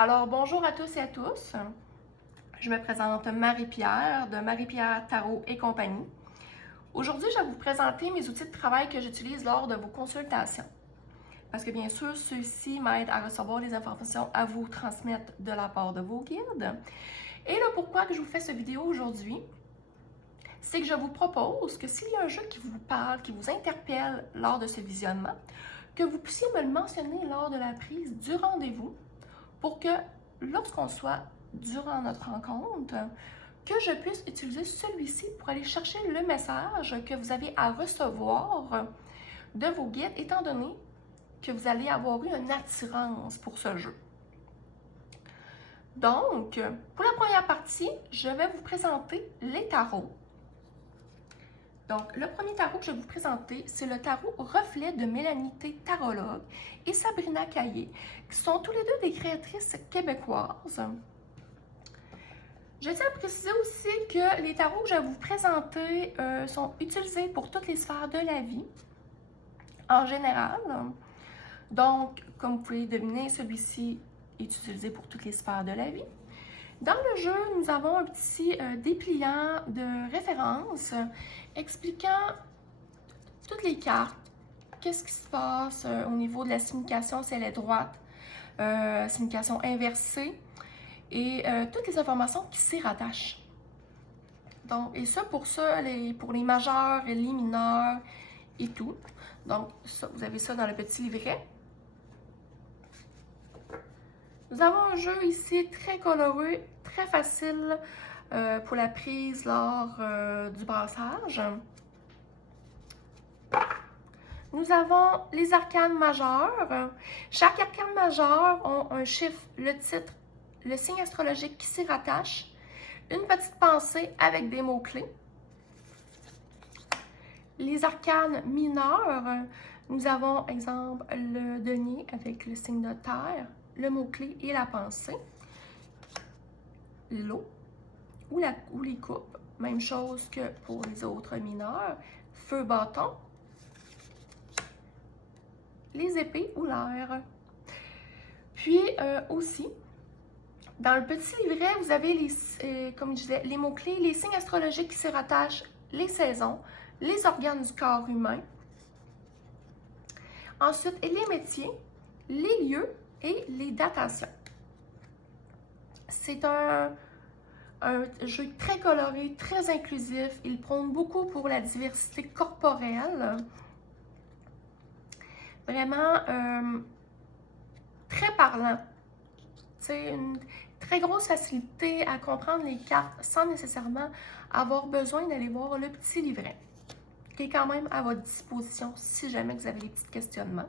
Alors, bonjour à tous et à tous. Je me présente Marie-Pierre de Marie-Pierre Tarot et compagnie. Aujourd'hui, je vais vous présenter mes outils de travail que j'utilise lors de vos consultations. Parce que bien sûr, ceux-ci m'aident à recevoir les informations à vous transmettre de la part de vos guides. Et là, pourquoi que je vous fais cette vidéo aujourd'hui? C'est que je vous propose que s'il y a un jeu qui vous parle, qui vous interpelle lors de ce visionnement, que vous puissiez me le mentionner lors de la prise du rendez-vous pour que lorsqu'on soit durant notre rencontre, que je puisse utiliser celui-ci pour aller chercher le message que vous avez à recevoir de vos guides, étant donné que vous allez avoir eu une attirance pour ce jeu. Donc, pour la première partie, je vais vous présenter les tarots. Donc, le premier tarot que je vais vous présenter, c'est le tarot Reflet de Mélanie T. Tarologue et Sabrina Caillé, qui sont tous les deux des créatrices québécoises. Je tiens à préciser aussi que les tarots que je vais vous présenter sont utilisés pour toutes les sphères de la vie, en général. Donc, comme vous pouvez deviner, celui-ci est utilisé pour toutes les sphères de la vie. Dans le jeu, nous avons un petit dépliant de référence expliquant toutes les cartes, qu'est-ce qui se passe au niveau de la signification, si elle est droite, signification inversée, et toutes les informations qui s'y rattachent. Donc, et ça, pour les majeurs et les mineurs et tout. Donc, ça, vous avez ça dans le petit livret. Nous avons un jeu ici très coloré, très facile pour la prise lors du brassage. Nous avons les arcanes majeures. Chaque arcane majeur a un chiffre, le titre, le signe astrologique qui s'y rattache, une petite pensée avec des mots-clés. Les arcanes mineures, nous avons, exemple, le denier avec le signe de terre, le mot-clé et la pensée. L'eau ou les coupes, même chose que pour les autres mineurs. Feu, bâton. Les épées ou l'air. Puis aussi, dans le petit livret, vous avez, comme je disais, les mots-clés, les signes astrologiques qui s'y rattachent, les saisons, les organes du corps humain. Ensuite, les métiers, les lieux et les datations. C'est un jeu très coloré, très inclusif. Il prône beaucoup pour la diversité corporelle. Vraiment très parlant. C'est une très grosse facilité à comprendre les cartes sans nécessairement avoir besoin d'aller voir le petit livret, qui est quand même à votre disposition si jamais vous avez des petits questionnements.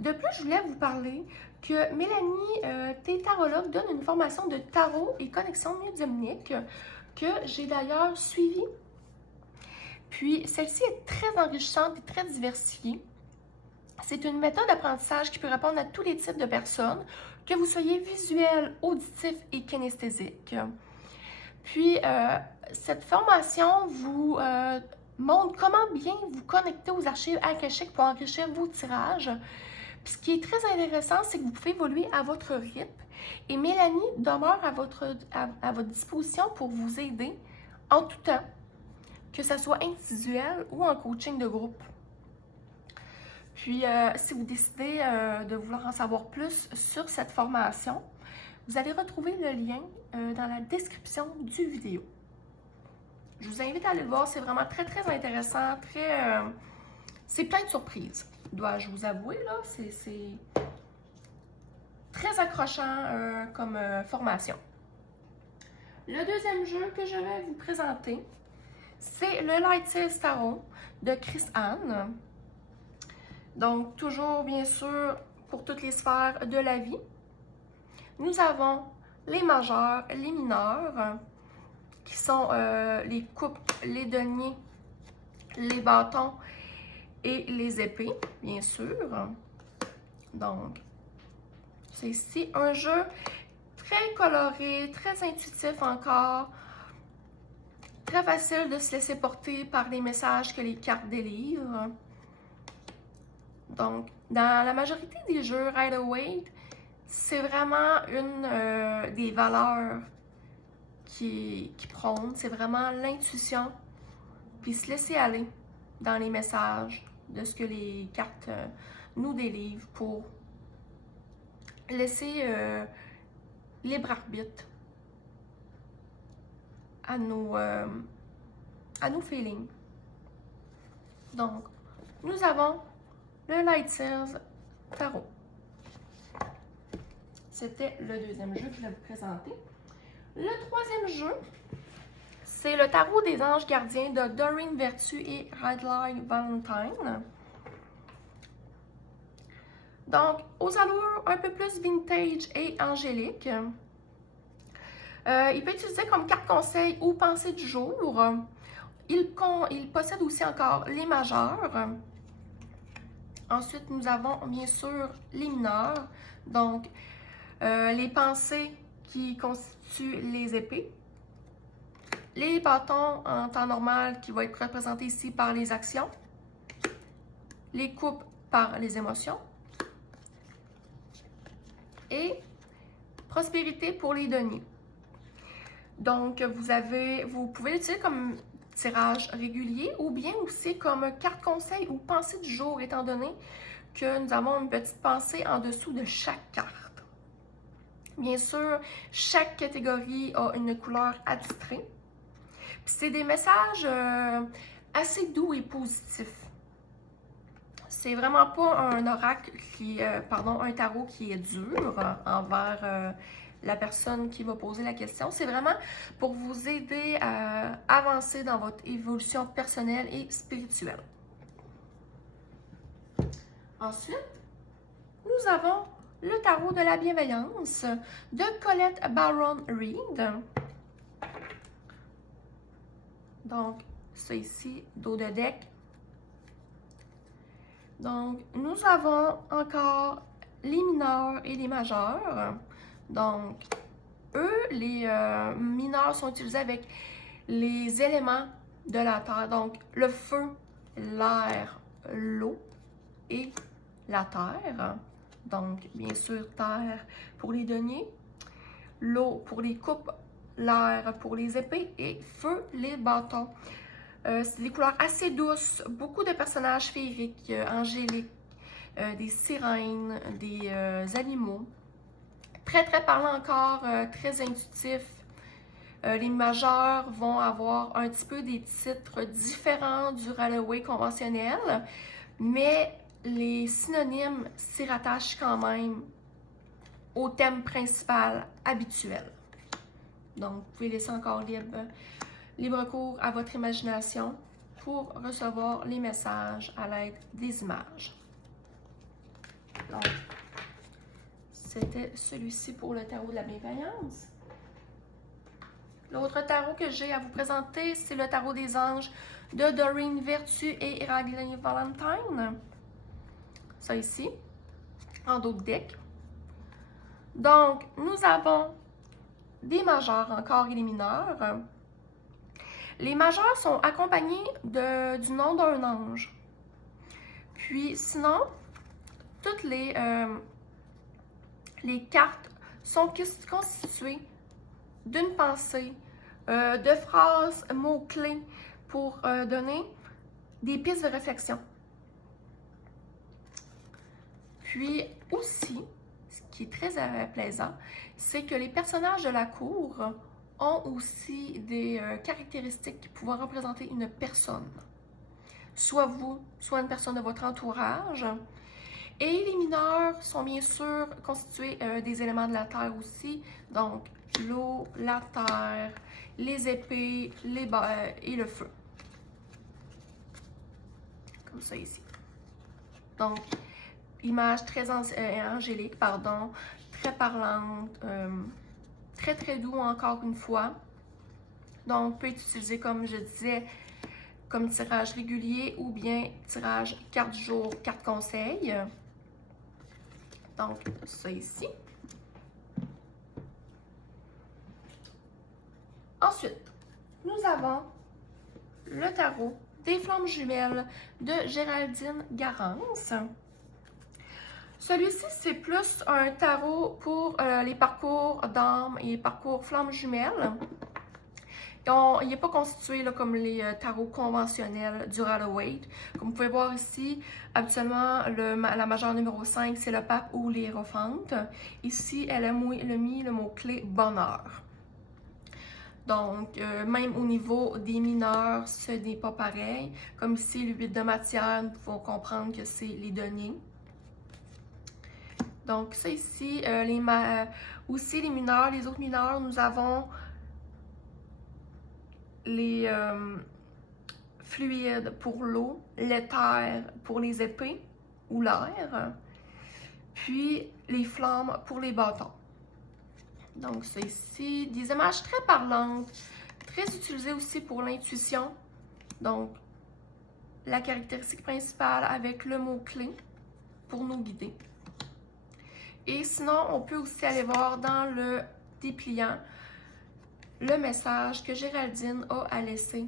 De plus, je voulais vous parler que Mélanie T. Tarologue donne une formation de tarot et connexion médiumnique que j'ai d'ailleurs suivie. Puis, celle-ci est très enrichissante et très diversifiée. C'est une méthode d'apprentissage qui peut répondre à tous les types de personnes, que vous soyez visuel, auditif et kinesthésique. Puis, cette formation vous montre comment bien vous connecter aux archives akashiques pour enrichir vos tirages. Puis, ce qui est très intéressant, c'est que vous pouvez évoluer à votre rythme et Mélanie demeure à votre disposition pour vous aider en tout temps, que ce soit individuel ou en coaching de groupe. Puis, si vous décidez de vouloir en savoir plus sur cette formation, vous allez retrouver le lien dans la description du vidéo. Je vous invite à aller le voir, c'est vraiment très, très intéressant, c'est plein de surprises, dois-je vous avouer, là, c'est très accrochant comme formation. Le deuxième jeu que je vais vous présenter, c'est le Light Sails Tarot de Chris Anne. Donc, toujours, bien sûr, pour toutes les sphères de la vie. Nous avons les majeurs, les mineurs, qui sont les coupes, les deniers, les bâtons et les épées, bien sûr. Donc, c'est ici un jeu très coloré, très intuitif encore, très facile de se laisser porter par les messages que les cartes délivrent. Donc, dans la majorité des jeux Rider-Waite, c'est vraiment une des valeurs qui prône. C'est vraiment l'intuition, puis se laisser aller dans les messages de ce que les cartes nous délivrent pour laisser libre arbitre à nos feelings. Donc, nous avons le Light Seals Tarot. C'était le deuxième jeu que je vais vous présenter. Le troisième jeu, c'est le Tarot des Anges Gardiens de Doreen Virtue et Radley Valentine. Donc, aux allures un peu plus vintage et angélique. Il peut être utilisé comme carte conseil ou pensée du jour. Il possède aussi encore les majeurs. Ensuite, nous avons bien sûr les mineurs. Donc, les pensées qui constituent les épées. Les bâtons en temps normal qui vont être représentés ici par les actions. Les coupes par les émotions. Et prospérité pour les deniers. Donc, vous pouvez l'utiliser comme tirage régulier ou bien aussi comme carte conseil ou pensée du jour, étant donné que nous avons une petite pensée en dessous de chaque carte. Bien sûr, chaque catégorie a une couleur attitrée. Puis c'est des messages assez doux et positifs. C'est vraiment pas un oracle un tarot qui est dur envers la personne qui va poser la question. C'est vraiment pour vous aider à avancer dans votre évolution personnelle et spirituelle. Ensuite, nous avons le tarot de la bienveillance de Colette Baron Reid. Donc, ça ici, dos de deck. Donc, nous avons encore les mineurs et les majeurs. Donc, eux, les mineurs sont utilisés avec les éléments de la terre. Donc, le feu, l'air, l'eau et la terre. Donc, bien sûr, terre pour les deniers, l'eau pour les coupes, l'air pour les épées et feu, les bâtons. C'est des couleurs assez douces, beaucoup de personnages féeriques, angéliques, des sirènes, des animaux. Très, très parlant encore, très intuitif. Les majeurs vont avoir un petit peu des titres différents du Ralloway conventionnel, mais les synonymes s'y rattachent quand même au thème principal habituel. Donc, vous pouvez laisser encore libre cours à votre imagination pour recevoir les messages à l'aide des images. Donc, c'était celui-ci pour le tarot de la bienveillance. L'autre tarot que j'ai à vous présenter, c'est le tarot des anges de Doreen Virtue et Radley Valentine. Ça ici, en dos de deck. Donc, nous avons des majeurs encore et des mineurs. Les majeurs sont accompagnés du nom d'un ange. Puis, sinon, toutes les cartes sont constituées d'une pensée, de phrases, mots-clés pour donner des pistes de réflexion. Puis aussi, ce qui est très plaisant, c'est que les personnages de la cour ont aussi des caractéristiques pouvant représenter une personne. Soit vous, soit une personne de votre entourage. Et les mineurs sont bien sûr constitués des éléments de la terre aussi. Donc, l'eau, la terre, les épées, et le feu. Comme ça ici. Donc, image très angélique, pardon, très parlante, très très doux encore une fois. Donc, peut être utilisé comme je disais, comme tirage régulier ou bien tirage carte du jour, carte conseil. Donc, ça ici. Ensuite, nous avons le tarot des flammes jumelles de Géraldine Garance. Celui-ci, c'est plus un tarot pour les parcours d'âme et parcours flammes jumelles. Il n'est pas constitué là, comme les tarots conventionnels du Rider-Waite. Comme vous pouvez voir ici, habituellement, la majeure numéro 5, c'est le pape ou l'hiérophante. Ici, elle a mis le mot-clé bonheur. Donc, même au niveau des mineurs, ce n'est pas pareil. Comme ici, le 8 de matière, nous pouvons comprendre que c'est les deniers. Donc, ça ici, aussi les mineurs, les autres mineurs, nous avons les fluides pour l'eau, l'éther pour les épées ou l'air, puis les flammes pour les bâtons. Donc, ça ici, des images très parlantes, très utilisées aussi pour l'intuition. Donc, la caractéristique principale avec le mot-clé pour nous guider. Et sinon, on peut aussi aller voir dans le dépliant le message que Géraldine a à laisser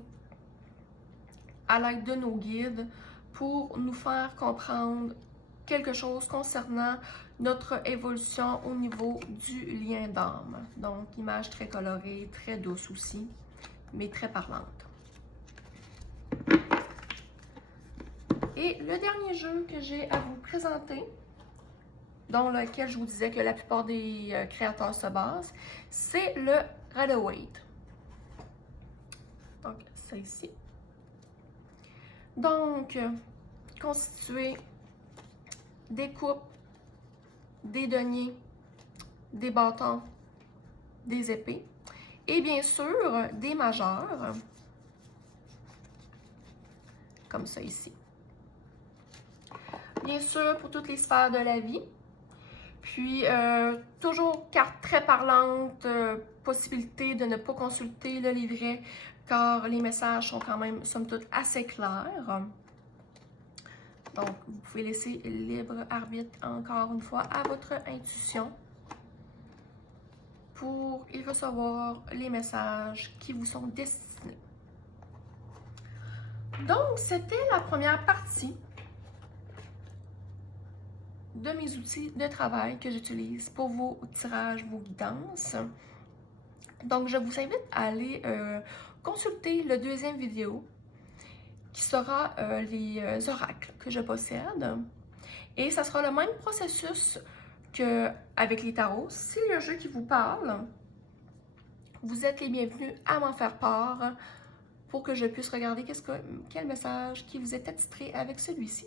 à l'aide de nos guides pour nous faire comprendre quelque chose concernant notre évolution au niveau du lien d'âme. Donc, image très colorée, très douce aussi, mais très parlante. Et le dernier jeu que j'ai à vous présenter, dans lequel je vous disais que la plupart des créateurs se basent, c'est le Rider-Waite. Donc, ça ici. Donc, constitué des coupes, des deniers, des bâtons, des épées et bien sûr des majeurs, comme ça ici. Bien sûr, pour toutes les sphères de la vie. Puis, toujours carte très parlante, possibilité de ne pas consulter le livret car les messages sont quand même, somme toute, assez clairs. Donc, vous pouvez laisser libre arbitre, encore une fois, à votre intuition pour y recevoir les messages qui vous sont destinés. Donc, c'était la première partie de mes outils de travail que j'utilise pour vos tirages, vos guidances. Donc, je vous invite à aller consulter le deuxième vidéo qui sera les oracles que je possède. Et ça sera le même processus qu'avec les tarots. Si le jeu qui vous parle, vous êtes les bienvenus à m'en faire part pour que je puisse regarder quel message qui vous est attitré avec celui-ci.